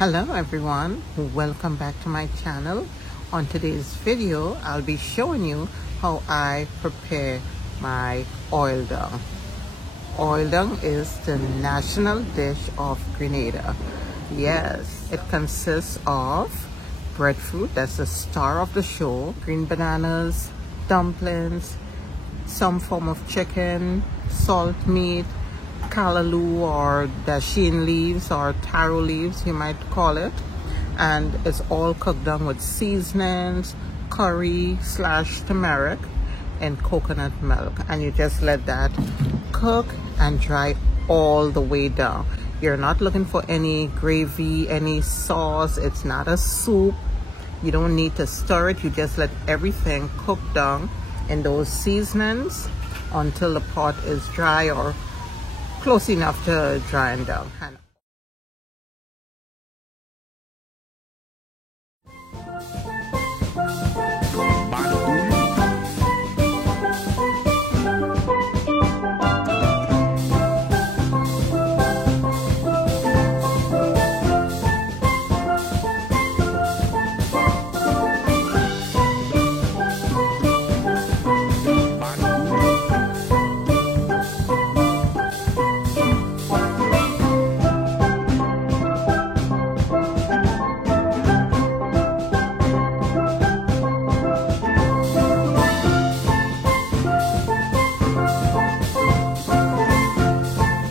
Hello everyone, welcome back to my channel. On today's video, I'll be showing you how I prepare my oil dung. Oil dung is the national dish of Grenada. Yes, it consists of breadfruit, that's the star of the show, green bananas, dumplings, some form of chicken, salt meat, callaloo or dasheen leaves or taro leaves you might call it, and it's all cooked down with seasonings, curry / turmeric and coconut milk, and you just let that cook and dry all the way down. You're not looking for any gravy, any sauce. It's not a soup. You don't need to stir it. You just let everything cook down in those seasonings until the pot is dry or close enough to drying down.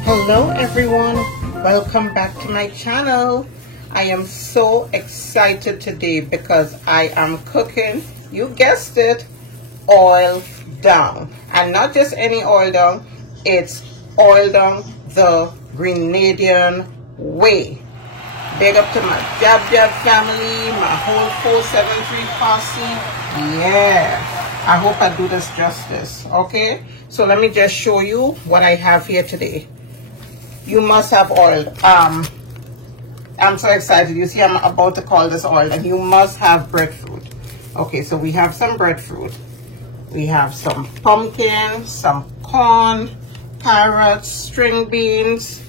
Hello everyone, welcome back to my channel. I am so excited today because I am cooking, you guessed it, oil dung. And not just any oil dung, it's oil dung the Grenadian way. Big up to my Jab Jab family, my whole 473 posse. Yeah, I hope I do this justice. Okay, so let me just show you what I have here today. You must have oil. I'm so excited. You see, I'm about to call this oil, and you must have breadfruit. Okay, so we have some breadfruit. We have some pumpkin, some corn, carrots, string beans.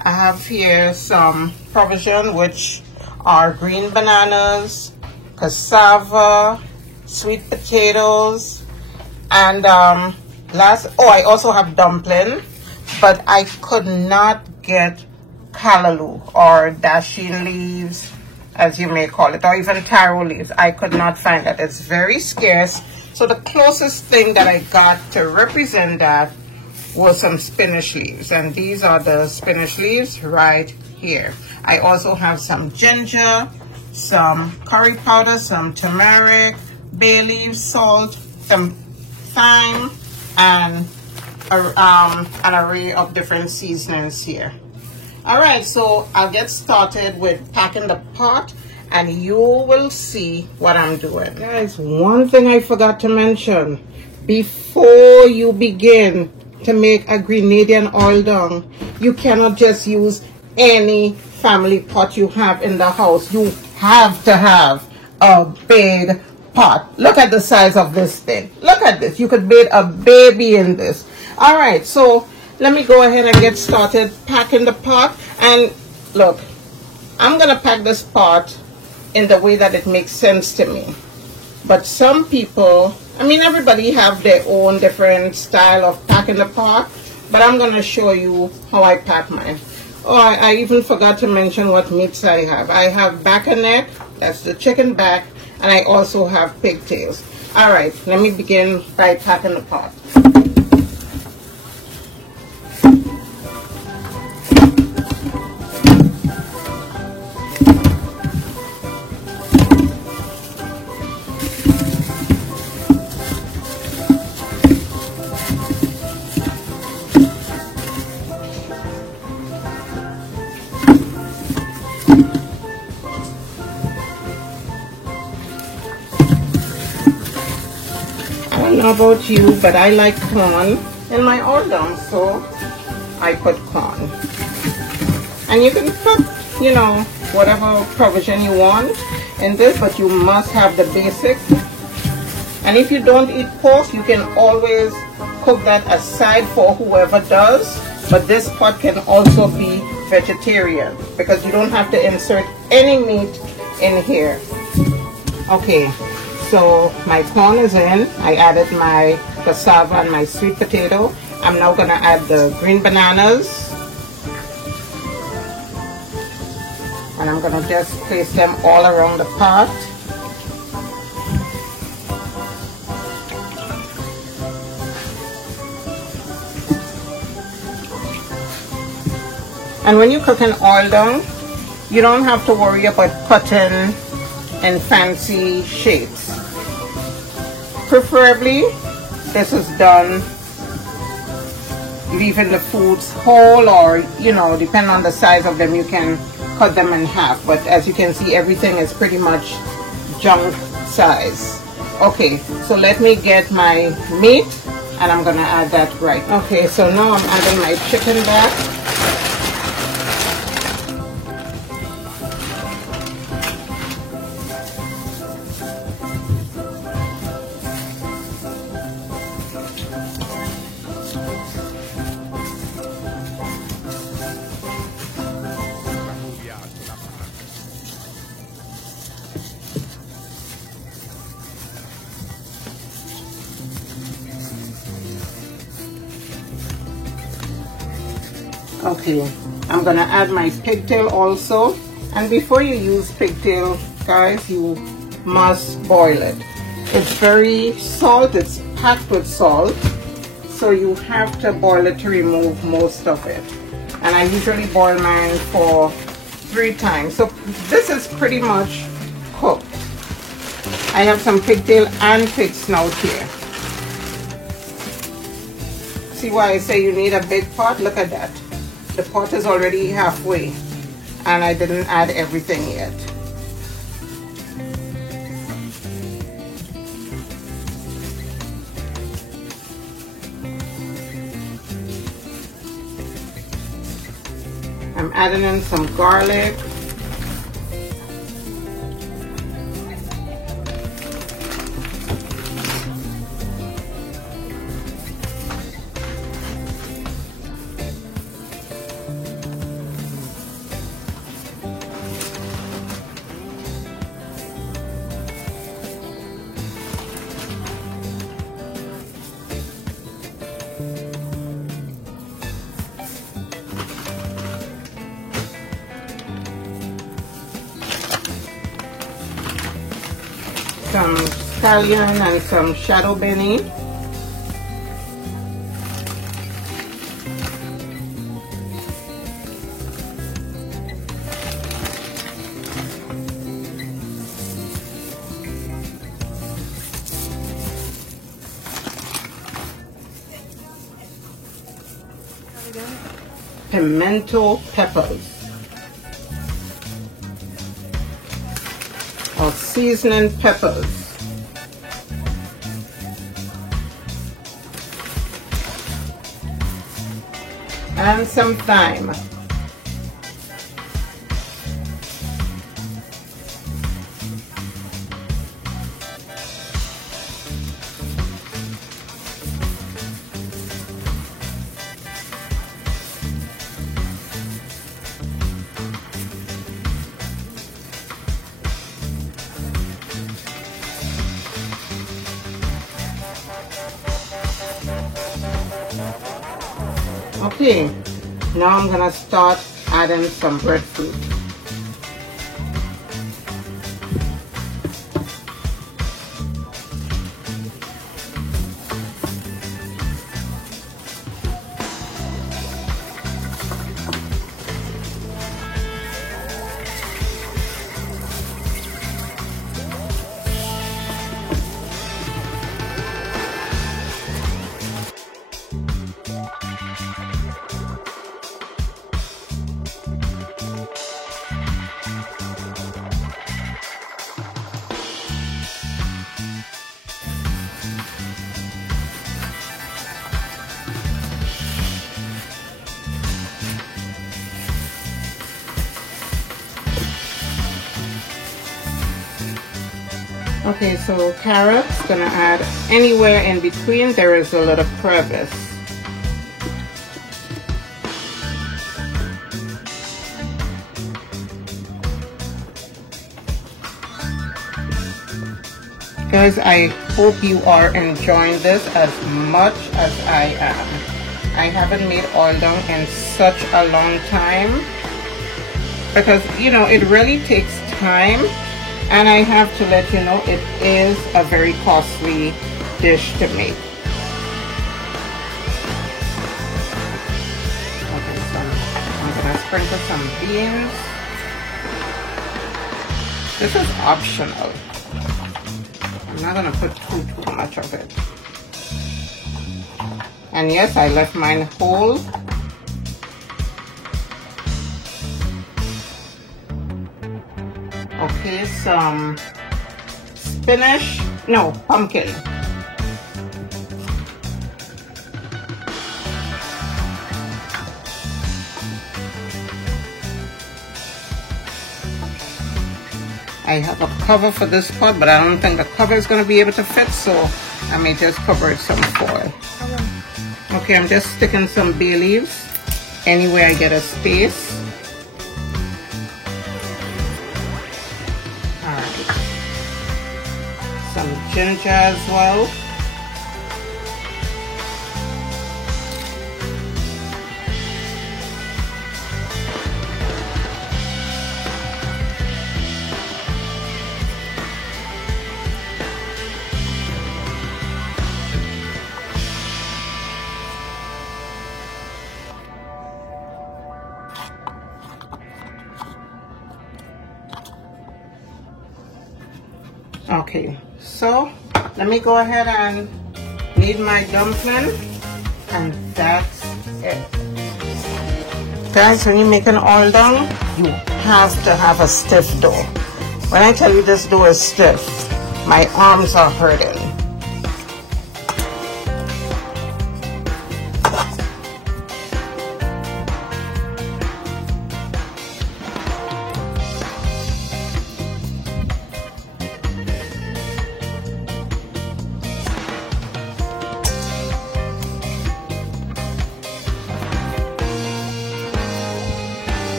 I have here some provision, which are green bananas, cassava, sweet potatoes, and I also have dumpling. But I could not get callaloo or dasheen leaves, as you may call it, or even taro leaves. I could not find that. It's very scarce. So the closest thing that I got to represent that was some spinach leaves. And these are the spinach leaves right here. I also have some ginger, some curry powder, some turmeric, bay leaves, salt, some thyme, and an array of different seasonings here. All right, so I'll get started with packing the pot and you will see what I'm doing. Guys, one thing I forgot to mention: before you begin to make a Grenadian oil dung, you cannot just use any family pot you have in the house. You have to have a big pot. Look at the size of this thing. Look at this. You could bathe a baby in this. All right, so let me go ahead and get started packing the pot. And look, I'm gonna pack this pot in the way that it makes sense to me. But some people, I mean, everybody have their own different style of packing the pot, but I'm gonna show you how I pack mine. Oh, I even forgot to mention what meats I have. I have back and neck, that's the chicken back, and I also have pigtails. All right, let me begin by packing the pot. I don't know about you, but I like corn in my oil dung, so I put corn. And you can put, you know, whatever provision you want in this, but you must have the basic. And if you don't eat pork, you can always cook that aside for whoever does. But this pot can also be vegetarian because you don't have to insert any meat in here. Okay, so my corn is in. I added my cassava and my sweet potato. I'm now gonna add the green bananas. And I'm gonna just place them all around the pot. And when you cook an oil down, you don't have to worry about cutting in fancy shapes. Preferably, this is done leaving the foods whole, or you know, depending on the size of them, you can cut them in half. But as you can see, everything is pretty much junk size. Okay, so let me get my meat, and I'm gonna add that right. Okay, so now I'm adding my chicken back. Okay, I'm gonna add my pigtail also, and before you use pigtail, guys, you must boil it. It's very salt, it's packed with salt, so you have to boil it to remove most of it. And I usually boil mine for 3 times, so this is pretty much cooked. I have some pigtail and pig snout here. See why I say you need a big pot? Look at that. The pot is already halfway, and I didn't add everything yet. I'm adding in some garlic. Some scallion and some shadow benny. Pimento peppers, or seasoning peppers. And some thyme. Okay, now I'm gonna start adding some breadfruit. Okay, so carrots, gonna add anywhere in between there is a little crevice. Guys, I hope you are enjoying this as much as I am. I haven't made oil down in such a long time because, you know, it really takes time, and I have to let you know it is a very costly dish to make. Okay, so I'm gonna sprinkle some beans. This is optional. I'm not gonna put too much of it. And yes, I left mine whole. Okay, some spinach, no, pumpkin. I have a cover for this pot, but I don't think the cover is going to be able to fit, so I may just cover it some foil. Okay, I'm just sticking some bay leaves anywhere I get a space. Alright. Some ginger as well. Okay, so let me go ahead and knead my dumpling, and that's it. Guys, when you make an oil down, you have to have a stiff dough. When I tell you this dough is stiff, my arms are hurting.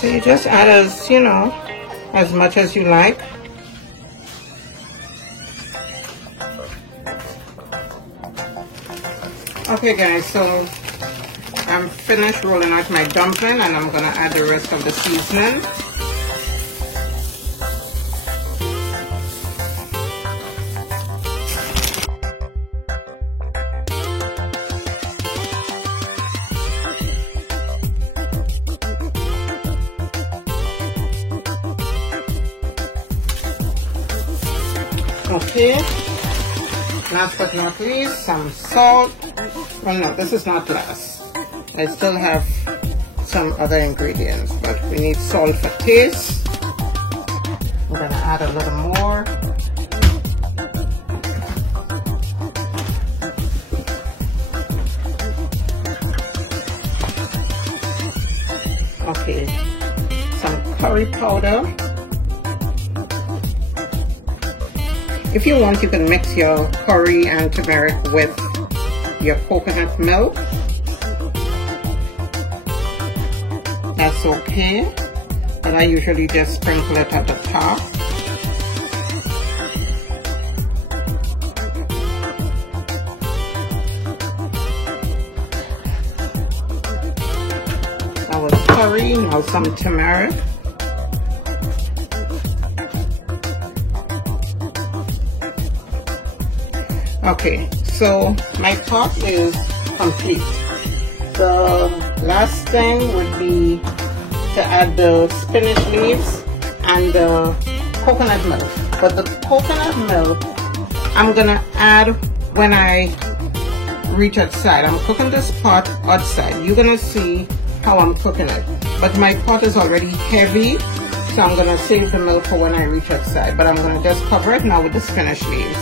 So you just add as, you know, as much as you like. Okay guys, so I'm finished rolling out my dumpling, and I'm gonna add the rest of the seasoning. Okay, last but not least, some salt. Well, no, this is not last. I still have some other ingredients, but we need salt for taste. We're gonna add a little more. Okay, some curry powder. If you want, you can mix your curry and turmeric with your coconut milk. That's okay, but I usually just sprinkle it at the top. That was curry, now some turmeric. Okay, so my pot is complete. The last thing would be to add the spinach leaves and the coconut milk. But the coconut milk, I'm gonna add when I reach outside. I'm cooking this pot outside. You're gonna see how I'm cooking it. But my pot is already heavy, so I'm gonna save the milk for when I reach outside. But I'm gonna just cover it now with the spinach leaves.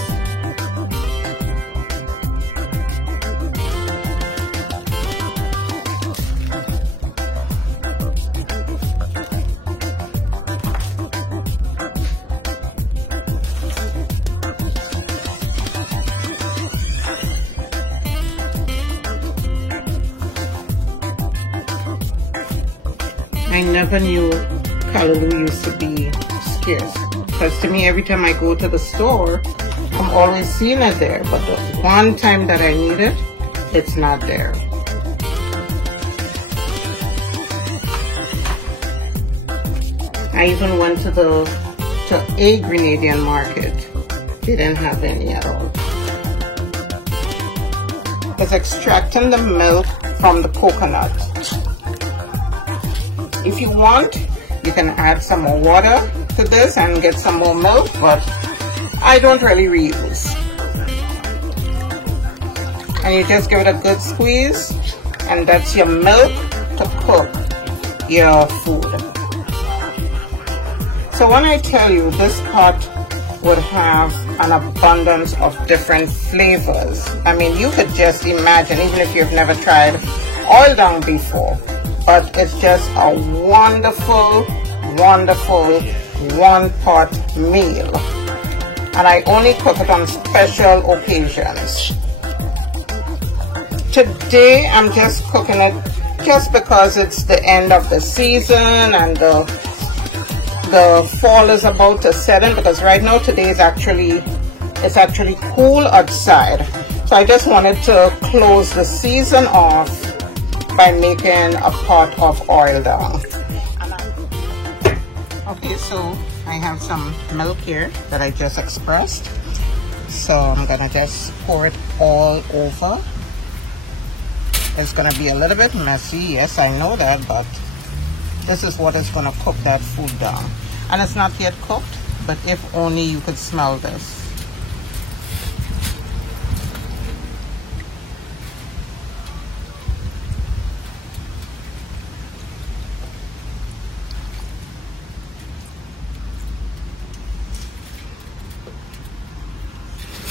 I never knew callaloo used to be scarce. Because to me, every time I go to the store, I'm always seeing it there. But the one time that I need it, it's not there. I even went to a Grenadian market. They didn't have any at all. It's extracting the milk from the coconut. If you want, you can add some more water to this and get some more milk, but I don't really reuse. And you just give it a good squeeze, and that's your milk to cook your food. So when I tell you this pot would have an abundance of different flavors, I mean, you could just imagine, even if you've never tried oil dung before, but it's just a wonderful, wonderful one-pot meal. And I only cook it on special occasions. Today I'm just cooking it just because it's the end of the season and the fall is about to set in, because right now today is it's actually cool outside. So I just wanted to close the season off by making a pot of oil dung. Okay, so I have some milk here that I just expressed. So I'm gonna just pour it all over. It's gonna be a little bit messy, yes, I know that, but this is what is gonna cook that food down. And it's not yet cooked, but if only you could smell this.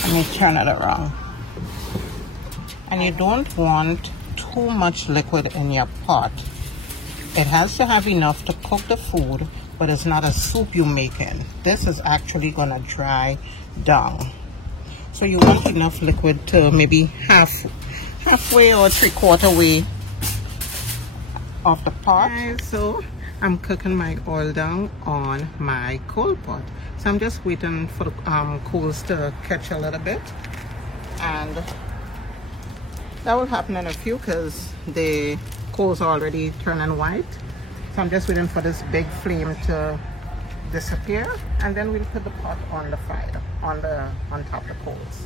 Let me turn it around. And you don't want too much liquid in your pot. It has to have enough to cook the food, but it's not a soup you're making. This is actually gonna dry down. So you want enough liquid to maybe halfway or 3/4 way of the pot. So I'm cooking my oil dung on my coal pot. So I'm just waiting for the coals to catch a little bit, and that will happen in a few because the coals are already turning white. So I'm just waiting for this big flame to disappear, and then we'll put the pot on the fire, on top of the coals.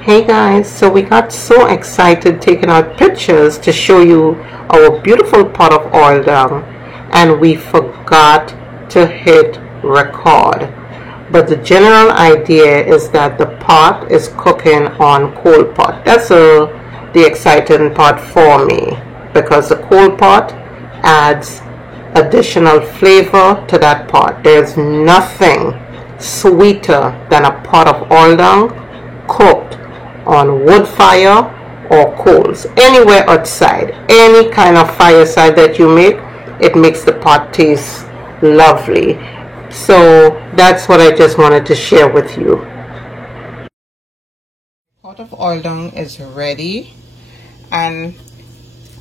Hey guys, so we got so excited taking our pictures to show you our beautiful pot of oil dung, and we forgot to hit record. But the general idea is that the pot is cooking on coal pot. That's the exciting part for me, because the coal pot adds additional flavor to that pot. There's nothing sweeter than a pot of oil dung cooked on wood fire or coals. Anywhere outside, any kind of fireside that you make, it makes the pot taste lovely. So that's what I just wanted to share with you. Pot of oil dung is ready, and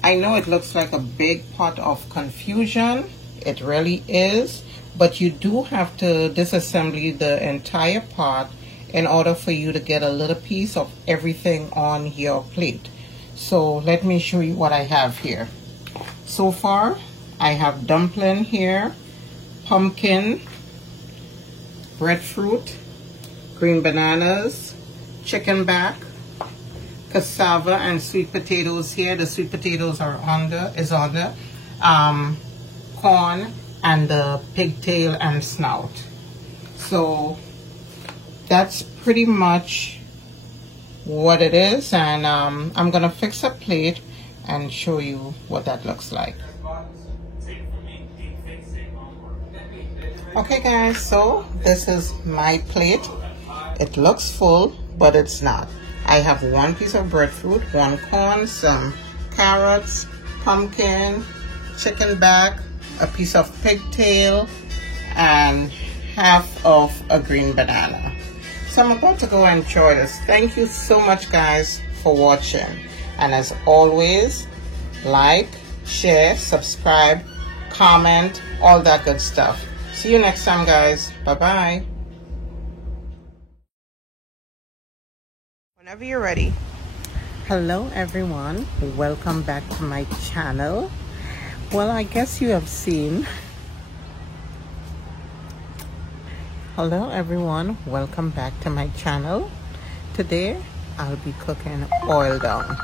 I know it looks like a big pot of confusion. It really is, but you do have to disassemble the entire pot in order for you to get a little piece of everything on your plate. So let me show you what I have here. So far I have dumpling here, pumpkin, breadfruit, green bananas, chicken back, cassava, and sweet potatoes here. The sweet potatoes are on the corn and the pigtail and snout. So that's pretty much what it is, and I'm gonna fix a plate and show you what that looks like. Okay guys, so this is my plate. It looks full, but it's not. I have one piece of breadfruit, one corn, some carrots, pumpkin, chicken back, a piece of pigtail, and half of a green banana. So I'm about to go enjoy this. Thank you so much guys for watching, and as always, like, share, subscribe, comment, all that good stuff. See you next time, guys. Bye-bye. Whenever you're ready. Hello, everyone. Welcome back to my channel. Well, I guess you have seen. Hello, everyone. Welcome back to my channel. Today, I'll be cooking oil down.